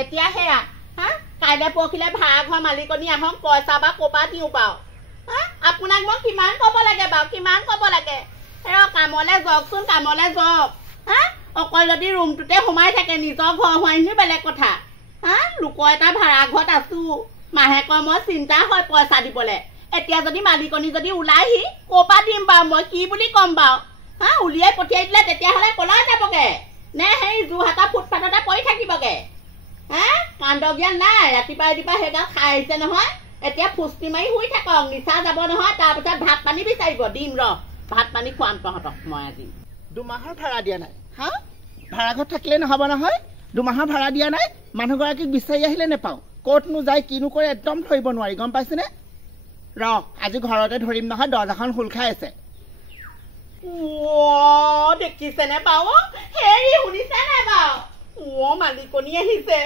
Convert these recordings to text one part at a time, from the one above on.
এতিয়া হেয়া হা কাইলৈ পৰখিলে ভাড়া ঘৰ মালিকনী আহক পইচা বা ক'পা দিওঁ বাৰু হা আপোনাক মই কিমান ক'ব লাগে বাৰু কিমান ক'ব লাগে কামলৈ যাওকচোন কামলৈ যাওক হা অকল যদি ৰুমটোতে সোমাই থাকে নিজৰ ঘৰ হোৱাইনি বেলেগ কথা হা লোকৰ এটা ভাড়া ঘৰত আছো মাহেকৰ মই চিন্তা হয় পইচা দিবলৈ এতিয়া যদি মালিকনী যদি ওলাইহি ক'পা দিম বাৰু মই কি বুলি ক'ম বাৰু হা উলিয়াই পঠিয়াই দিলে তেতিয়াহ'লে ক'লা যাবগে নে সেই যোৰহাটা ফুটপাথতে পৰি থাকিবগে হা কাণ্ড জ্ঞান নাই ৰাতিপুৱা সেইগাল খাই আহিছে নহয় এতিয়া ফুষ্টি মাৰি শুই থাকক নিচা যাব নহয় তাৰপিছত ভাত পানী বিচাৰিব দিম ভাত পানী খুৱাম তহঁতক মই আজি 2 মাহৰ ভাড়া দিয়া নাই হা ভাড়া ঘৰত থাকিলে নহ'ব নহয় 2 মাহৰ ভাড়া দিয়া নাই মানুহগৰাকীক বিচাৰি আহিলে নেপাওঁ ক'তনো যায় কিনো কৰে একদম ধৰিব নোৱাৰি গম পাইছেনে আজি ঘৰতে ধৰিম নহয় দৰ্জাখন খোল খাই আছে দেখিছেনে বাৰু হেৰি শুনিছেনে বাৰু মালিকনী আহিছে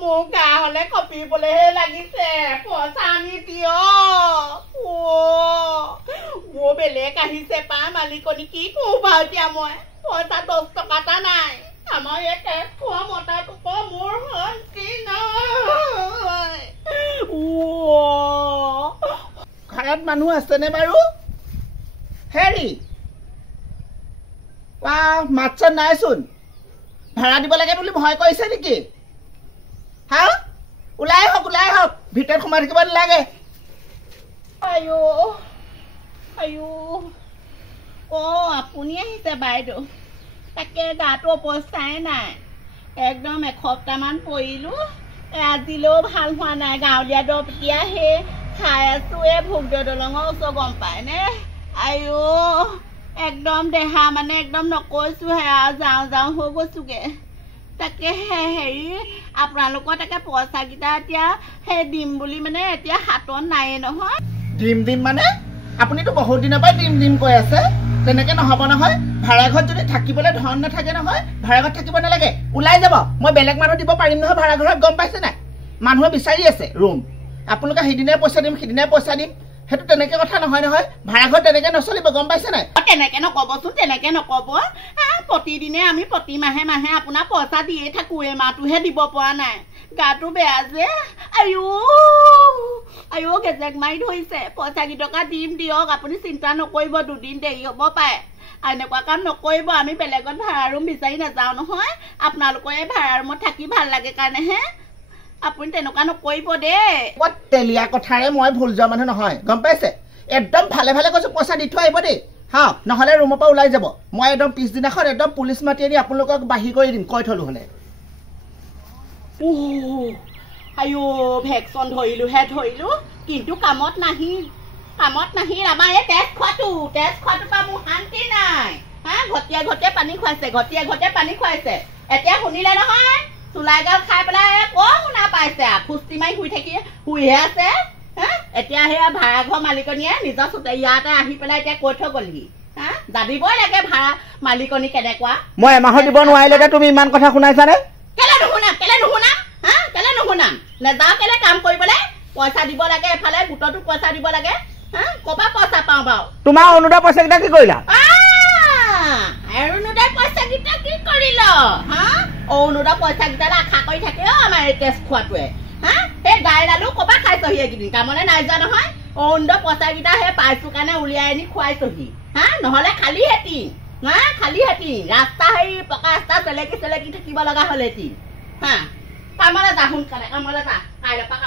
মোৰ গা হলে কপিবলেহে লাগিছে পইচা আনি দিয়ক বেলেগ আহিছে পা মালিকনী কি কওঁ বাৰু এতিয়া মই পইচা 10 টকা এটা নাই আমাৰ ইয়াতে খোৱা মতাটোক মোৰ শান্তি নাই ঘৰত মানুহ আছেনে বাৰু হেৰি মাত চাত নাইচোন ভাড়া দিব লাগে বুলি ভয় কৰিছে নেকি হা ওলাই হওক ভিতৰত সোমাই থাকিব নালাগে আপুনি আহিছে বাইদেউ তাকে গাটো অৱস্থাই নাই একদম এসপ্তাহমান পৰিলো আজিলেও ভাল হোৱা নাই গাঁৱলীয়া দৰৱ এতিয়া সেই খাই আছো ভোগদেউ দলঙৰ ওচৰ গম পায়নে একদম দেহা মানে একদম নকৈছো যাওঁ হৈ গৈছোগে তাকে হেৰি আপোনালোকৰ তাকে পইচাকেইটা এতিয়া সেই দিম বুলি মানে এতিয়া হাতত নাইয়ে নহয় দিম মানে আপুনিতো বহুত দিনৰ পৰা দিম কৈ আছে তেনেকে নহ'ব নহয় ভাড়া ঘৰত যদি থাকিবলৈ ধন নাথাকে নহয় ভাড়া ঘৰত থাকিব নালাগে ওলাই যাব মই বেলেগ মানুহ দিব পাৰিম নহয় ভাড়া ঘৰত গম পাইছে নাই মানুহে বিচাৰি আছে ৰুম আপোনালোকে সেইদিনাই পইচা দিম সেইদিনাই পইচা দিম সেইটো তেনেকে কথা নহয় ভাড়া ঘৰ তেনেকে নচলিব গম পাইছে নাই তেনেকে নকবচোন তেনেকে নকব প্ৰতিদিনে আমি প্ৰতি মাহে আপোনাৰ পইচা দিয়ে থাকো মাহটোহে দিব পৰা নাই গাটো বেয়া যে গেজেক মাৰি ধৰিছে পইচা কেইটকা দিম দিয়ক আপুনি চিন্তা নকৰিব 2 দিন দেৰি হ'ব পাৰে এনেকুৱা কাম নকৰিব আমি বেলেগত ভাড়া ৰুম বিচাৰি নাযাওঁ নহয় আপোনালোকৰ এই ভাড়া ৰুমত থাকি ভাল লাগে কাৰণেহে আপুনি তেনেকুৱা নকৰিব দেই তেলীয়া কথাৰে মই ভুল যোৱা মানুহ নহয় গম পাইছে একদম ভালে কৈছো পইচা দি থৈ আহিব দেই হা নহ'লে ৰুমৰ পৰা ওলাই যাব মই একদম পিছদিনাখন একদম পুলিচ মাতি আনি আপোনালোকক বাহিৰ কৰি দিম কৈ থলো হ'লে ভেকচন ধৰিলো কিন্তু কামত নাহিল আমাৰ এই তেজ খোৱাটো পৰা মোৰ শান্তি নাই ঘটিয়া পানী খুৱাইছে এতিয়া শুনিলে নহয় চুলাই গাল খাই পেলাই শুনা পাইছে ফুষ্টি মাৰি শুইহে আছে এতিয়া সেয়া ভাড়া ঘৰ মালিকনীয়ে নিজৰ ইয়াতে আহি পেলাই এতিয়া কৈ থৈ গ'লহি জানিবই লাগে ভাড়া মালিকনী কেনেকুৱা মই এমাহত দিব নোৱাৰিলে তুমি ইমান কথা শুনাইছানে কেলে নুশুনাম নেযাওঁ কেলে কাম কৰিবলৈ পইচা দিব লাগে এফালে গোটতো পইচা দিব লাগে ক'পা পইচা পাওঁ বাৰু তোমাৰ অৰুণোদয় পইচাকেইটা কি কৰিলা অৰুণোদয় পইচাকেইটা কি কৰিল অৰুণোদয় পইচাকেইটা আশা কৰি থাকে আমাৰ এই তেজ খোৱাটোৱে সেই গাইডালো ক'পা খাইছহি এইকেইদিন কামলৈ নাই যোৱা নহয় অৰুণোদয় পইচাকেইটা সেই পাইছো কাৰণে উলিয়াই আনি খুৱাইছহি নহ'লে খালী হেঁতিন ৰাস্তা হেৰি পকা ৰাস্তা চেলেকি থাকিব লগা হ'লে কামলৈ যা সোনকালে কাইলৈ পৰা